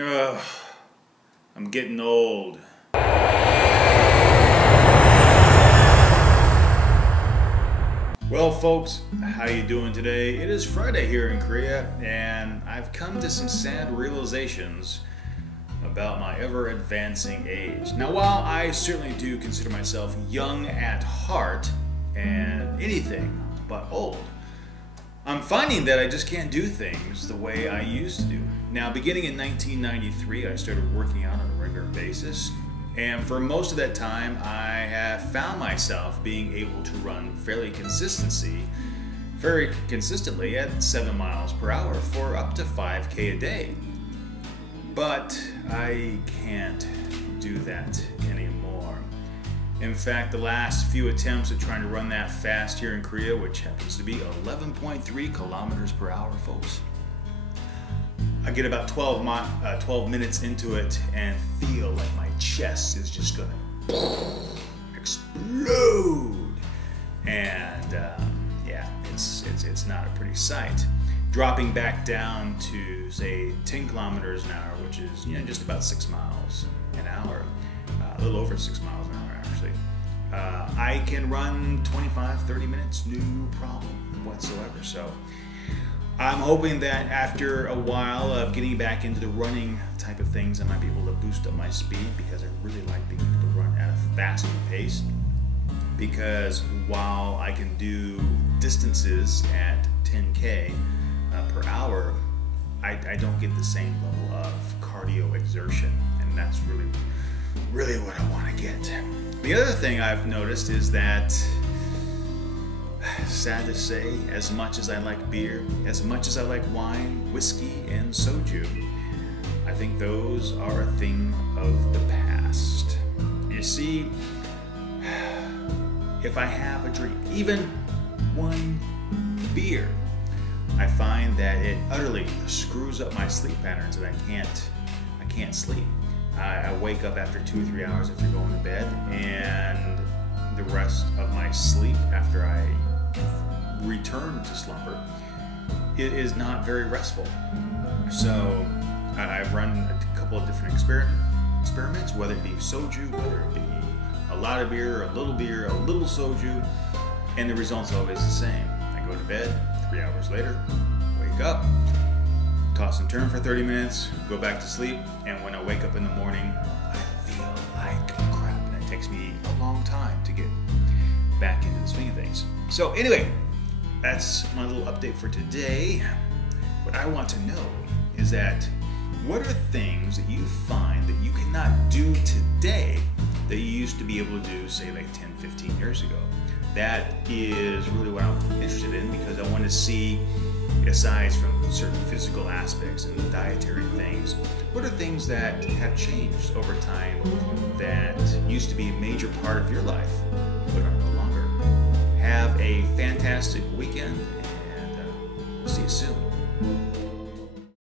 Ugh, I'm getting old. Well, folks, how you doing today? It is Friday here in Korea, and I've come to some sad realizations about my ever-advancing age. Now, while I certainly do consider myself young at heart and anything but old, I'm finding that I just can't do things the way I used to do. Now, beginning in 1993, I started working out on a regular basis, and for most of that time, I have found myself being able to run very consistently at 7 miles per hour for up to 5K a day. But I can't do that anymore. In fact, the last few attempts at trying to run that fast here in Korea, which happens to be 11.3 kilometers per hour, folks, I get about 12 minutes into it and feel like my chest is just gonna explode. And yeah, it's not a pretty sight. Dropping back down to say 10 kilometers an hour, which is just about 6 miles an hour, a little over 6 miles an hour actually. I can run 25-30 minutes, no problem whatsoever. So I'm hoping that after a while of getting back into the running type of things, I might be able to boost up my speed, because I really like being able to run at a faster pace. Because while I can do distances at 10K per hour, I don't get the same level of cardio exertion, and that's really what I want to get. The other thing I've noticed is that, sad to say, as much as I like beer, as much as I like wine, whiskey, and soju, I think those are a thing of the past. You see, if I have a drink, even one beer, I find that it utterly screws up my sleep patterns, and I can't sleep. I wake up after 2 or 3 hours after going to bed, and the rest of my sleep after I return to slumber, it is not very restful. So I've run a couple of different experiments, whether it be soju, whether it be a lot of beer, a little soju, and the result's always the same. I go to bed, 3 hours later, wake up, toss and turn for 30 minutes, go back to sleep, and when I wake up in the morning, I feel like crap, and it takes me a long time to get back into the swing of things. So anyway, that's my little update for today. What I want to know is that, what are things that you find that you cannot do today that you used to be able to do, say, like 10, 15 years ago? That is really what I'm interested in, because I want to see, aside from certain physical aspects and dietary things, what are things that have changed over time that used to be a major part of your life but are no longer? Have a fantastic weekend, and see you soon.